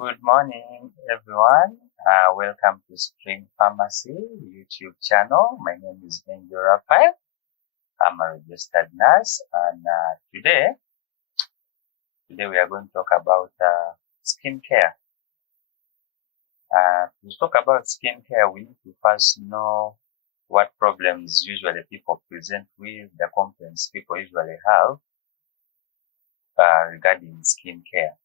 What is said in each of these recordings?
Good morning, everyone. Welcome to Spring Pharmacy YouTube channel. My name is Angel Raphael. I'm a registered nurse, and today we are going to talk about skin care. To talk about skin care, we need to first know what problems usually people present with, the complaints people usually have regarding skin care.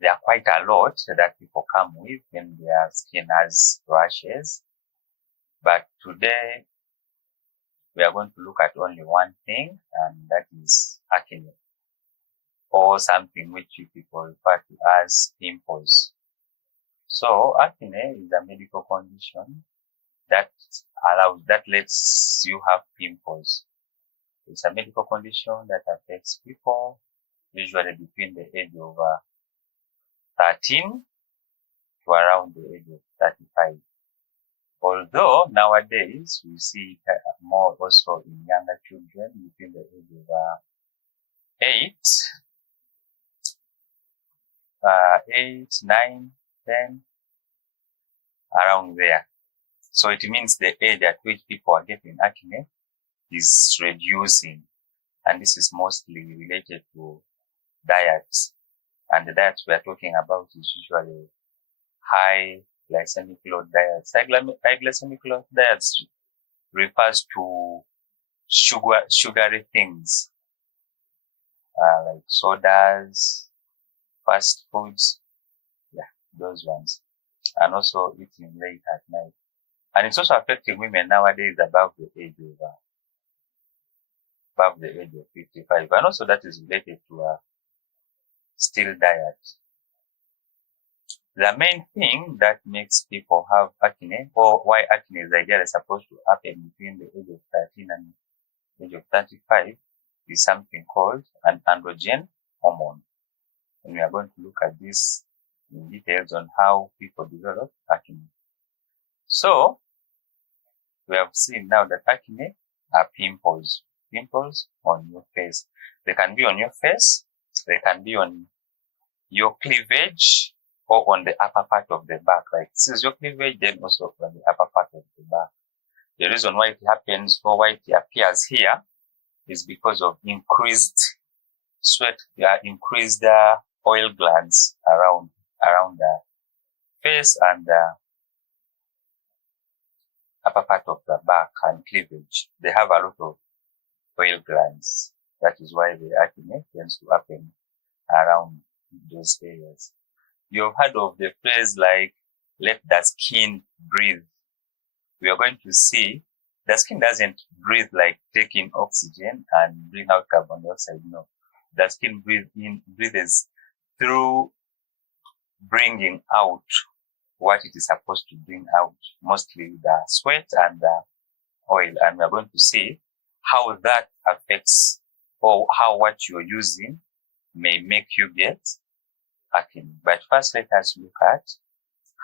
There are quite a lot that people come with when their skin has rashes. But today, we are going to look at only one thing, and that is acne, or something which you people refer to as pimples. So, acne is a medical condition that lets you have pimples. It's a medical condition that affects people usually between the age of 13 to around the age of 35. Although nowadays we see it more also in younger children between the age of 8, 9, 10, around there. So it means the age at which people are getting acne is reducing, and this is mostly related to diets. And the diets we are talking about is usually high glycemic load diets. High glycemic load diets refers to sugary things like sodas, fast foods, those ones, and also eating late at night. And it's also affecting women nowadays above the age of 55, and also that is related to a still diet. The main thing that makes people have acne, or why acne is ideally supposed to happen between the age of 13 and the age of 35, is something called an androgen hormone. And we are going to look at this in details on how people develop acne. So, we have seen now that acne are pimples on your face. They can be on your face, they can be on your cleavage, or on the upper part of the back. Like this is your cleavage, then also on the upper part of the back. The reason why it happens, or why it appears here, is because of increased sweat, increased oil glands around the face and the upper part of the back and cleavage. They have a lot of oil glands. That is why the acne tends to happen around those areas. You've heard of the phrase like, let the skin breathe. We are going to see the skin doesn't breathe like taking oxygen and bring out carbon dioxide. No, the skin breathes through bringing out what it is supposed to bring out, mostly the sweat and the oil. And we are going to see how that affects, or how what you're using may make you get acne. But first, let us look at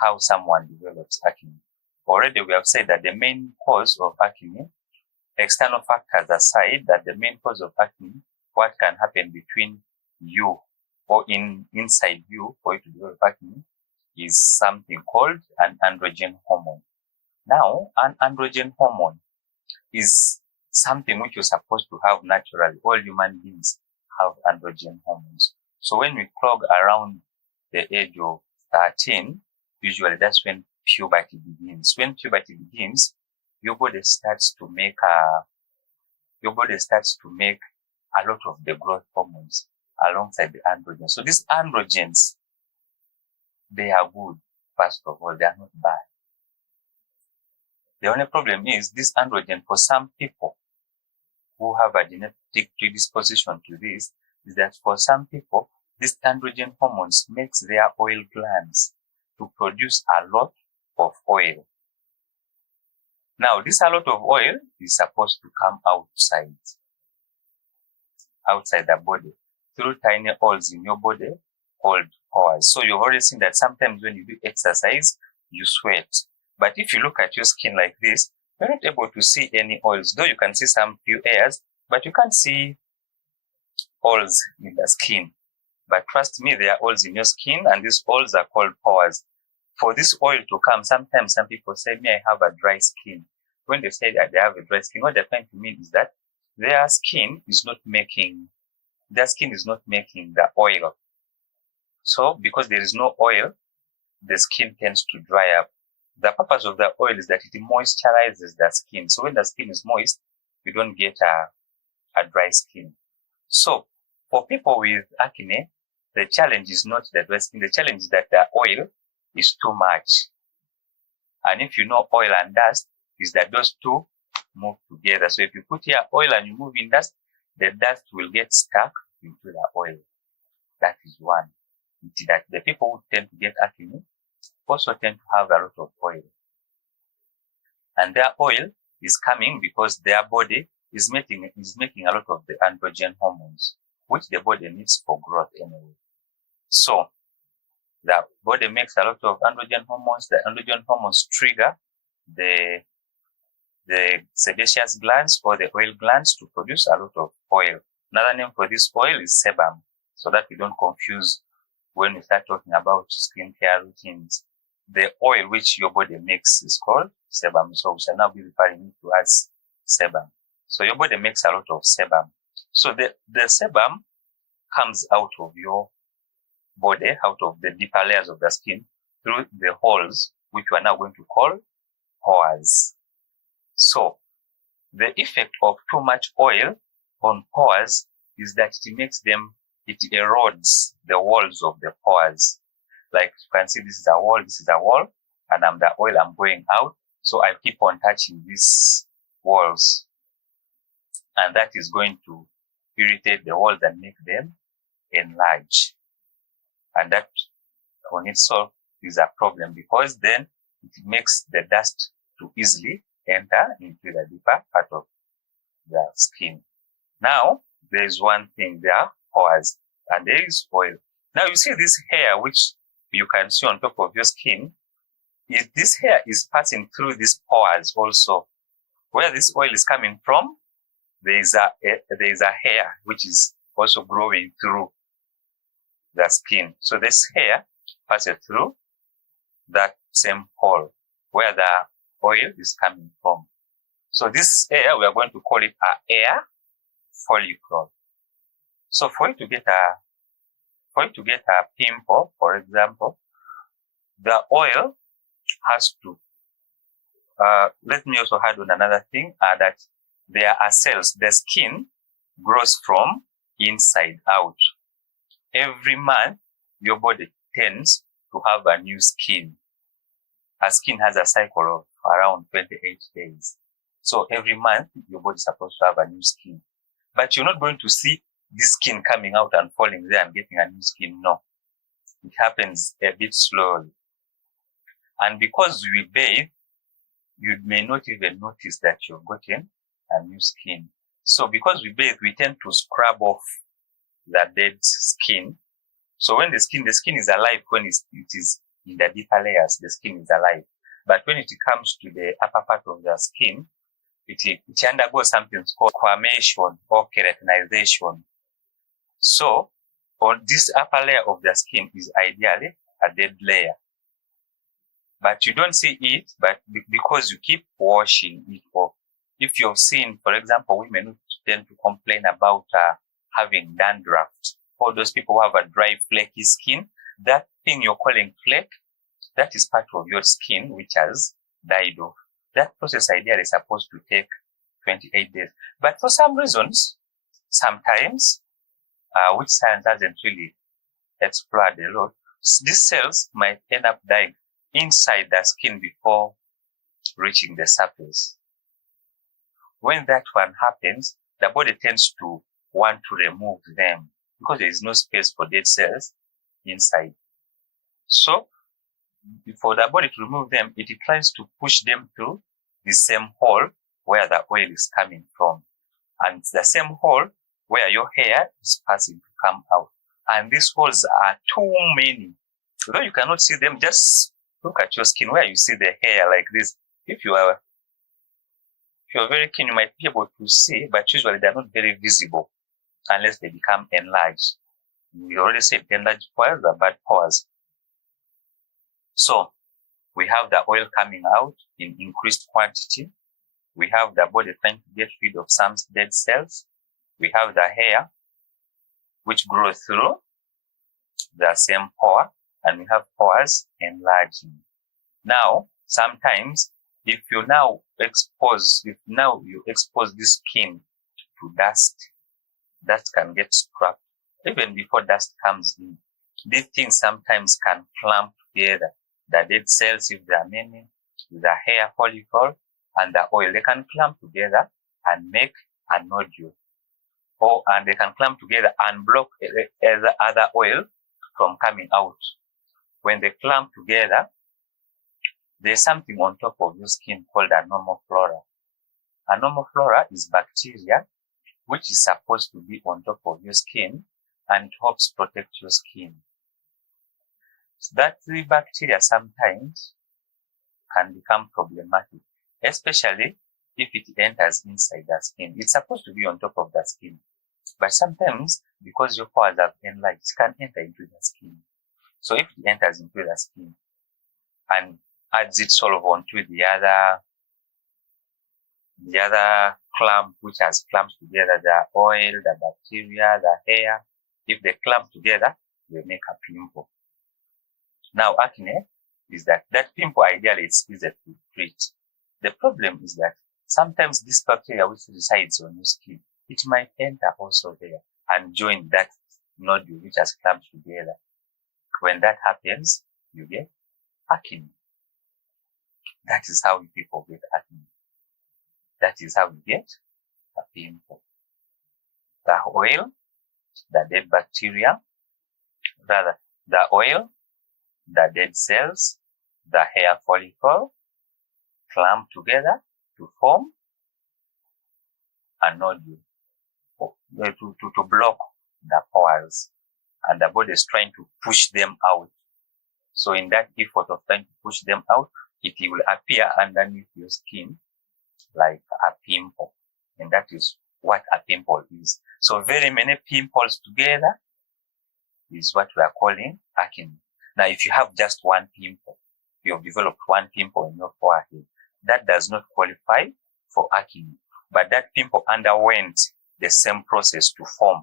how someone develops acne. Already we have said that the main cause of acne, external factors aside, that the main cause of acne, what can happen between you or inside you for you to develop acne, is something called an androgen hormone. Now, an androgen hormone is something which you're supposed to have naturally. All human beings have androgen hormones. So when we clog around the age of 13, usually that's when puberty begins. When puberty begins, your body starts to make a lot of the growth hormones alongside the androgens. So these androgens, they are good. First of all, they are not bad. The only problem is this androgen, for some people who have a genetic predisposition to this, is that for some people, these androgen hormones makes their oil glands to produce a lot of oil. Now, this a lot of oil is supposed to come outside the body through tiny holes in your body called pores. So you've already seen that sometimes when you do exercise, you sweat. But if you look at your skin like this, you're not able to see any oils, though you can see some few hairs, but you can't see holes in the skin. But trust me, there are oils in your skin, and these oils are called pores. For this oil to come, sometimes some people say, "Me, I have a dry skin." When they say that they have a dry skin, what they're trying to mean is that their skin is not making the oil. So because there is no oil, the skin tends to dry up. The purpose of the oil is that it moisturizes the skin. So when the skin is moist, you don't get a dry skin. So for people with acne, the challenge is not the dry skin. The challenge is that the oil is too much. And if you know oil and dust, is that those two move together. So if you put here oil and you move in dust, the dust will get stuck into the oil. That is one. That the people who tend to get acne also tend to have a lot of oil. And their oil is coming because their body is making a lot of the androgen hormones, which the body needs for growth anyway. So the body makes a lot of androgen hormones. The androgen hormones trigger the sebaceous glands or the oil glands to produce a lot of oil. Another name for this oil is sebum, so that we don't confuse when we start talking about skincare routines. The oil which your body makes is called sebum, so we shall now be referring to as sebum. So your body makes a lot of sebum. So the sebum comes out of your body, out of the deeper layers of the skin, through the holes, which we are now going to call pores. So the effect of too much oil on pores is that it erodes the walls of the pores. Like you can see, this is a wall, and the oil I'm going out. So I keep on touching these walls, and that is going to irritate the walls and make them enlarge. And that on itself is a problem, because then it makes the dust to easily enter into the deeper part of the skin. Now, there is one thing there, pores, and there is oil. Now you see this hair which you can see on top of your skin. If this hair is passing through these pores also, where this oil is coming from, there is a hair which is also growing through the skin. So this hair passes through that same hole where the oil is coming from. So this hair, we are going to call it a hair follicle. So for you to get a pimple, for example, the oil has to, let me also add on another thing, that there are cells. The skin grows from inside out. Every month, your body tends to have a new skin. A skin has a cycle of around 28 days. So every month, your body is supposed to have a new skin. But you're not going to see this skin coming out and falling there and getting a new skin. No. It happens a bit slowly. And because we bathe, you may not even notice that you've gotten a new skin. So because we bathe, we tend to scrub off the dead skin. So when the skin is alive, when it is in the deeper layers, the skin is alive. But when it comes to the upper part of the skin, it undergoes something called quamation or keratinization. So on this upper layer of the skin is ideally a dead layer. But you don't see it, but because you keep washing it off. If you've seen, for example, women who tend to complain about having dandruff, or those people who have a dry, flaky skin, that thing you're calling flake, that is part of your skin which has died off. That process ideally is supposed to take 28 days. But for some reasons, sometimes, which science hasn't really explored a lot, these cells might end up dying inside the skin before reaching the surface. When that one happens, the body tends to want to remove them because there is no space for dead cells inside. So, for the body to remove them, it tries to push them through the same hole where the oil is coming from. And it's the same hole where your hair is passing to come out. And these holes are too many. Though you cannot see them, just look at your skin where you see the hair like this. If you're very keen, you might be able to see, but usually they're not very visible unless they become enlarged. We already said enlarged pores are bad pores. So we have the oil coming out in increased quantity. We have the body trying to get rid of some dead cells. We have the hair, which grows through the same pore, and we have pores enlarging. Now, sometimes if you expose the skin to dust, dust can get trapped. Even before dust comes in, these things sometimes can clump together. The dead cells, if there are many, the hair follicle, and the oil, they can clump together and make a nodule. And they can clump together and block other oil from coming out. When they clump together, there's something on top of your skin called a normal flora. A normal flora is bacteria which is supposed to be on top of your skin and it helps protect your skin. So that the bacteria sometimes can become problematic, especially if it enters inside the skin. It's supposed to be on top of the skin, but sometimes because your pores have enlarged, it can enter into the skin. So if it enters into the skin and adds it sort of onto the other clump which has clumped together, the oil, the bacteria, the hair, if they clump together, they make a pimple. Now, acne is that pimple ideally is easy to treat. The problem is that sometimes this bacteria which resides on your skin, it might enter also there and join that nodule which has clumped together. When that happens, you get acne. That is how people get acne. That is how you get a pimple. The oil, the dead bacteria, the oil, the dead cells, the hair follicle clump together to form a nodule to block the pores, and the body is trying to push them out. So in that effort of trying to push them out, it will appear underneath your skin like a pimple, and that is what a pimple is. So very many pimples together is what we are calling acne. Now, if you have just one pimple, you have developed one pimple in your forehead, that does not qualify for acne, but that pimple underwent the same process to form.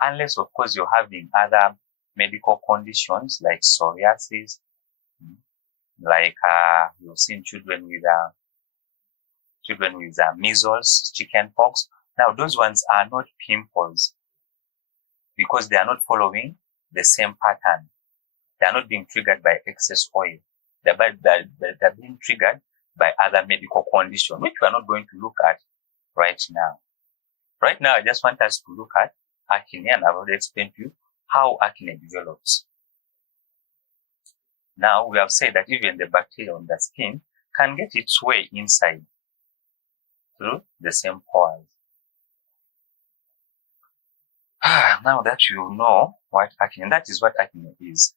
Unless, of course, you're having other medical conditions like psoriasis, like you've seen children with measles, chickenpox. Now, those ones are not pimples because they are not following the same pattern. They are not being triggered by excess oil. They're being triggered by other medical conditions, which we are not going to look at right now. Right now, I just want us to look at acne, and I've already explained to you how acne develops. Now, we have said that even the bacteria on the skin can get its way inside through the same pores. Now that you know what acne, that is what acne is.